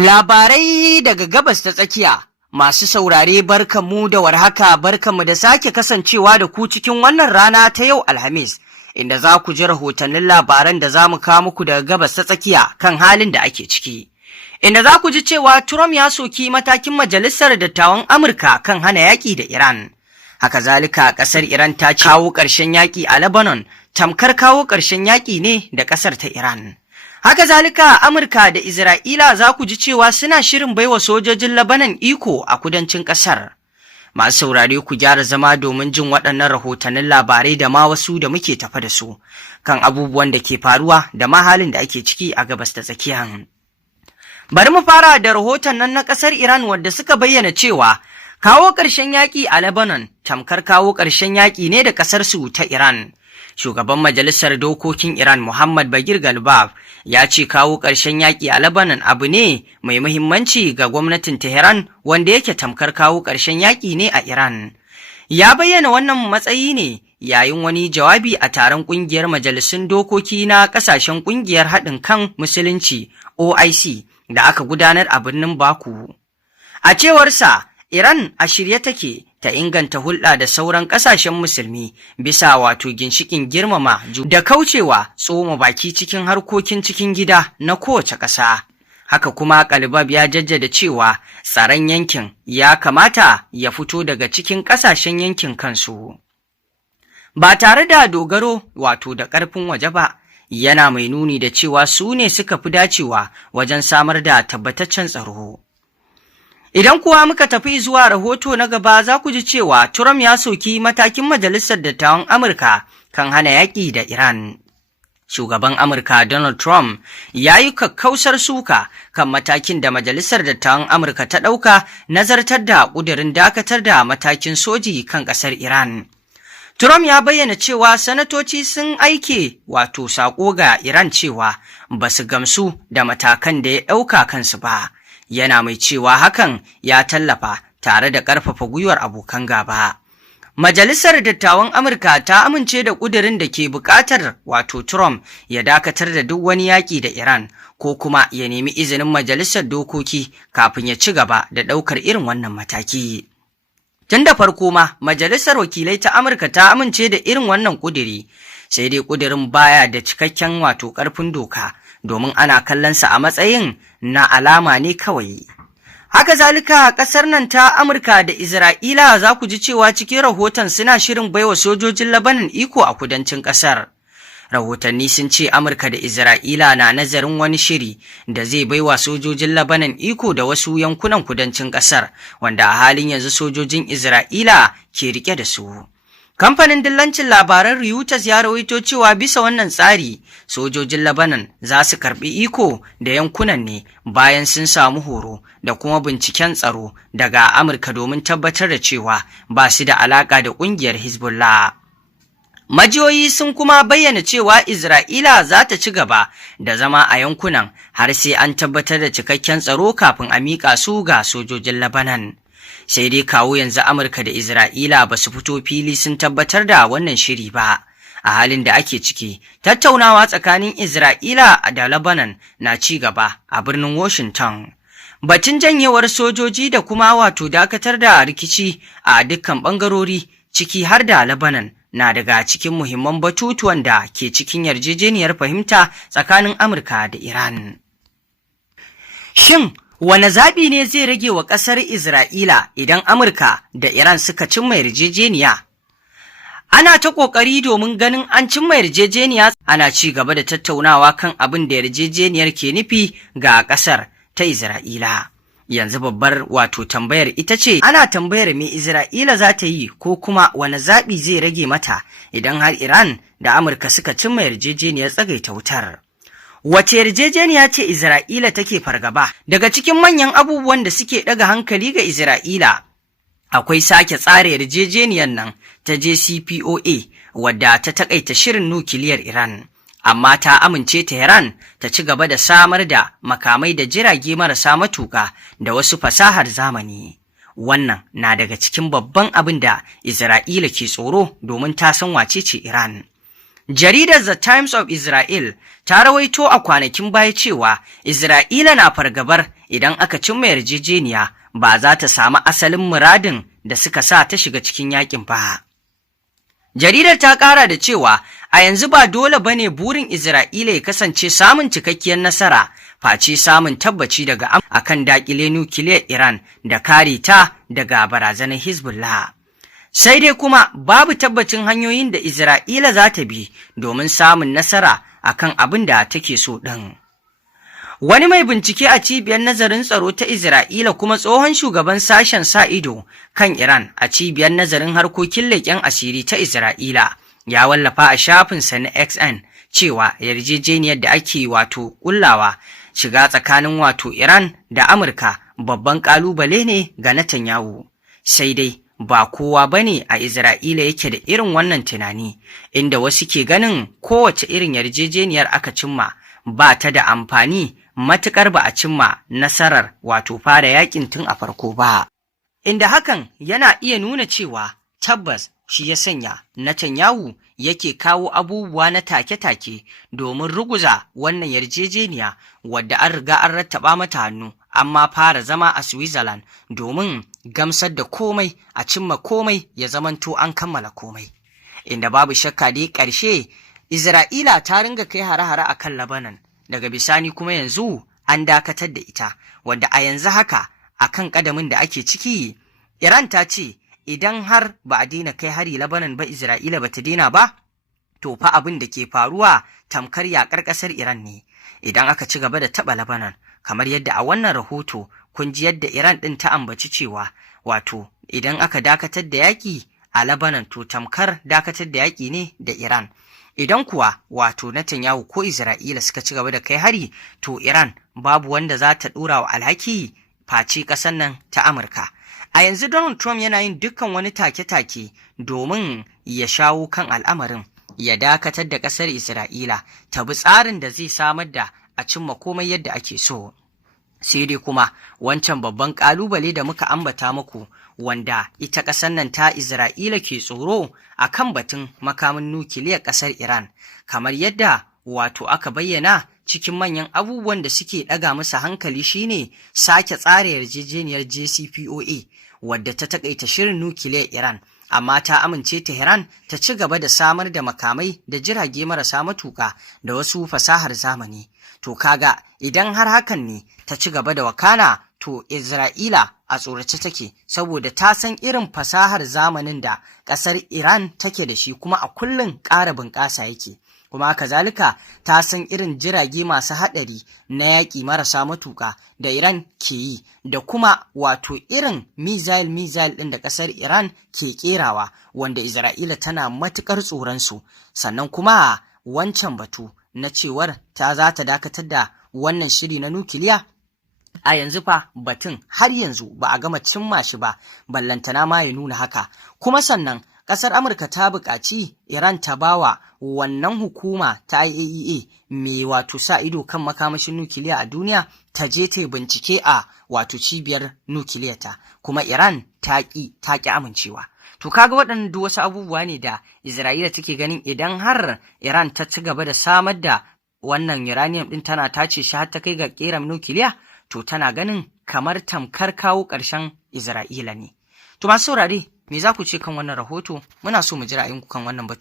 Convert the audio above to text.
Labarai daga Gabas ta Tsakiya. Masu saurare barkanmu da warhaka, barkanmu da sake kasancewa da ku cikin wannan rana ta yau Alhamis, inda za ku ji rahotannin labaran da za mu kawo muku daga Gabas ta Tsakiya kan halin da ake ciki. Inda za ku ji cewa Trump ya soki matakin Majalisar Dattawan Amurka kan hana yaƙi da Iran. Haka zalika ƙasar Iran ta kawo ƙarshen yaƙi a Lebanon, tamkar kawo ƙarshen yaƙi ne da ƙasar ta Iran. Haka zalika Amurka da Isra'ila za ku ji cewa suna shirin baiwa sojojin Lebanon iko a kudancin ƙasar. Masu saurare ku gyara zama domin jin waɗannan rahotannin labarai da ma wasu da muke tafa da su kan abubuwan da ke faruwa da ma halin da ake ciki a Gabas ta Tsakiya. Bari mu fara da rahoton nan na ƙasar Iran wadda suka bayyana cewa kawo ƙarshen yaƙi a Lebanon tamkar kawo ƙarshen yaƙi ne da ƙasar su ta Iran. Shugaban Majalisar Dokokin Iran Muhammad Bagir Galbaf ya ce kawo ƙarshen yaƙi a Lebanon abu ne mai muhimmanci ga gwamnatin Tehran wanda yake tamkar kawo ƙarshen yaƙi ne a Iran. Ya bayyana wannan matsayi ne yayin wani jawabi a taron ƙungiyar majalisun dokoki na ƙasashen ƙungiyar haɗin kan Musulunci OIC da aka gudanar a birnin Baku. A cewarsa, Iran a shirye take ta inganta hulɗa da sauran ƙasashen musulmi bisa wato ginshiƙin girmama da kaucewa tsoma baki cikin harkokin cikin gida na kowace ƙasa. Haka kuma Galbaf ya jaddada cewa tsaron yankin ya kamata ya fito daga cikin ƙasashen yankin kansu. Ba tare da dogaro wato da ƙarfin waje ba, yana mai nuni da cewa su ne suka fi dacewa wajen samar da tabbataccen tsaro. Idan kuwa muka tafi zuwa rahoto na gaba za ku ji cewa Trump ya soki matakin Majalisar Dattawan Amurka kan hana yaƙi da Iran. Shugaban Amurka Donald Trump ya yi kakkausar suka kan matakin da Majalisar Dattawan Amurka ta ɗauka nazartar da ƙudurin dakatar da matakin soji kan ƙasar Iran. Trump ya bayyana cewa sanatoci sun aike wato saƙo ga Iran cewa ba su gamsu da matakan da ya ɗauka kansu ba. Yana mai cewa hakan ya tallafa tare da ƙarfafa gwiwar abokan gaba. Majalisar Dattawan Amurka ta amince da ƙudurin da ke buƙatar wato Trump ya dakatar da duk wani yaƙi da Iran ko kuma ya nemi izinin Majalisar Dokoki kafin ya ci gaba da ɗaukar irin wannan mataki. Tun da farko ma, Majalisar Wakilai ta Amurka ta amince da irin wannan ƙuduri, sai dai ƙudurin baya da cikakken wato ƙarfin doka. Domin ana kallonsa a matsayin na alama ne kawai. Haka zalika ƙasar nan ta Amurka da Isra'ila za ku ji cewa cikin rahoton suna shirin baiwa sojojin Lebanon iko a kudancin ƙasar. Rahotanni sun ce Amurka da Isra'ila na nazarin wani shiri da zai baiwa sojojin Lebanon iko da wasu yankunan kudancin ƙasar, wanda a halin yanzu sojojin Isra'ila ke rike da su. Kamfanin dillancin labaran Reuters ya rawaito cewa bisa wannan tsari, sojojin Lebanon za su karɓi iko da yankunan ne bayan sun samu horo da kuma binciken tsaro daga Amurka domin tabbatar da cewa ba su da alaƙa da ƙungiyar Hezbollah. Majiyoyi sun kuma bayyana cewa Isra'ila za ta ci gaba da zama a yankunan har sai an tabbatar da cikakken tsaro kafin a miƙa su ga sojojin Lebanon. Sai dai kawo yanzu Amurka da Isra'ila ba su fito fili sun tabbatar da wannan shiri ba. A halin da ake ciki, tattaunawa tsakanin Isra'ila da Lebanon na ci gaba a birnin Washington. Batun janyewar sojoji da kuma wato dakatar da rikici a dukkan ɓangarori ciki har da Lebanon na daga cikin muhimman batutuwan da ke cikin yarjejeniyar fahimta tsakanin Amurka da Iran. Shin wane zaɓi ne zai rage wa ƙasar Isra'ila idan Amurka da Iran suka cimma yarjejeniya? Ana ta ƙoƙari domin ganin an cimma yarjejeniya, ana ci gaba da tattaunawa kan abin da yarjejeniyar ke nufi ga ƙasar ta Isra'ila. Yanzu babbar wato tambayar ita ce, ana tambayar me Isra'ila za ta yi ko kuma wane zaɓi zai rage mata idan har Iran da Amurka suka cimma yarjejeniyar tsagaita wutar. Wace yarjejeniya ce Isra'ila take fargaba? Daga cikin manyan abubuwan da suke ɗaga hankali ga Isra'ila, akwai sake tsara yarjejeniyar nan ta JCPOA wadda ta taƙaita shirin nukiliyar Iran. Amma ta amince Tehran ta ci gaba da samar da makamai da jirage marasa matuƙa da wasu fasahar zamani. Wannan na daga cikin babban abin da Isra'ila ke tsoro domin ta san wace ce Iran. Jaridar The Times of Israel ta rawaito a kwanakin baya cewa Isra'ila na fargabar idan aka cimma yarjejeniya ba za ta samu asalin muradin da suka sa ta shiga cikin yakin ba. Jaridar ta ƙara da cewa a yanzu ba dole bane burin Isra'ila ya kasance samun cikakkiyar nasara, face samun tabbaci daga akan dakile nukiliyar Iran da kare ta daga barazanar Hezbollah. Sai dai kuma babu tabbacin hanyoyin da Isra'ila za ta bi domin samun nasara akan abin da take so ɗin. Wani mai bincike a cibiyar nazarin tsaro ta Isra'ila kuma tsohon shugaban sashen sa ido kan Iran a cibiyar nazarin harkokin leƙen asiri ta Isra'ila ya wallafa a shafinsa na XN cewa yarjejeniyar da ake kullawa shiga tsakanin Iran da Amurka babban ƙalubale ne ga Netanyahu. Sai dai ba kowa bane a Isra'ila yake da irin wannan tunani, inda wasu ke ganin kowace irin yarjejeniyar aka cimma ba ta da amfani matuƙar ba a cimma nasarar fara yakin tun a farko ba. Inda hakan yana iya nuna cewa tabbas shi ya sanya Netanyahu yake kawo abubuwa na take-take domin ruguza wannan yarjejeniya wadda an riga an rattaba mata hannu, amma fara zama a Switzerland domin gamsar da komai a cimma komai ya zamanto an kammala komai. Inda babu shakka dai ƙarshe Isra'ila ta ringa kai hare-hare a kan Lebanon, daga bisani kuma yanzu an dakatar da ita, wanda a yanzu haka a kan ƙadamin da ake ciki, Iran ta ce idan har ba a daina kai hari Lebanon ba, Isra'ila ba ta daina ba, to fa abin da ke faruwa tamkar yaƙar ƙasar Iran ne idan aka ci gaba da taɓa Lebanon, kamar yadda a wannan rahoto kun ji yadda Iran ɗin ta ambaci cewa idan aka dakatar da yaƙi a Lebanon to tamkar dakatar da yaƙi ne da Iran. Idan kuwa Netanyahu ko Isra'ila suka ci gaba da kai hari, to Iran babu wanda za ta ɗora wa alhaki face ƙasar nan ta Amurka. A yanzu Donald Trump yana yin dukkan wani take-take domin ya shawo kan al'amarin, ya dakatar da ƙasar Isra'ila ta bi tsarin da zai samar da a cimma komai yadda ake so. Sai dai kuma wancan babban ƙalubale da muka ambata muku, wanda ita ƙasar nan ta Isra'ila ke tsoro a kan batun makamin nukiliyar ƙasar Iran, kamar yadda aka bayyana cikin manyan abubuwan da suke ɗaga masa hankali shine sake tsara yarjejeniyar JCPOA wadda ta taƙaita shirin nukiliyar Iran, amma ta amince Tehran ta ci gaba da samar da makamai da jirage marasa matuƙa da wasu fasahar zamani. To kaga idan har hakan ne ta ci gaba da wakana, to Isra'ila a tsorace take, saboda ta san irin fasahar zamanin da ƙasar Iran take da shi, kuma a kullum ƙara bunƙasa yake. Kuma kazalika ta san irin jirage masu haɗari na yaƙi marasa matuƙa da Iran ke yi, da kuma irin missile ɗin da ƙasar Iran ke ƙerawa, wanda Isra'ila tana matuƙar tsoronsu. Sannan kuma wancan batu na cewar za ta dakatar da wannan shiri na nukiliya, a yanzu fa batun har yanzu ba a gama cimma shi ba, ballantana ma ya nuna haka. Kuma sannan ƙasar Amurka ta buƙaci Iran ta bawa wannan hukuma ta IAEA mai sa ido kan makamashin nukiliya a duniya ta je ta bincike a cibiyar nukiliyata, kuma Iran ta ƙi amincewa. To kaga waɗannan duk wasu abubuwa ne da Isra'ila take ganin idan har Iran ta ci gaba da samar da wannan uranium ɗin tana tace shi har ta kai ga ƙera nukiliya, to tana ganin kamar tamkar kawo ƙarshen Isra'ila ne. To masu saurare, me za ku ce kan wannan rahoto? Muna so mu ji ra'ayinku kan wannan batu.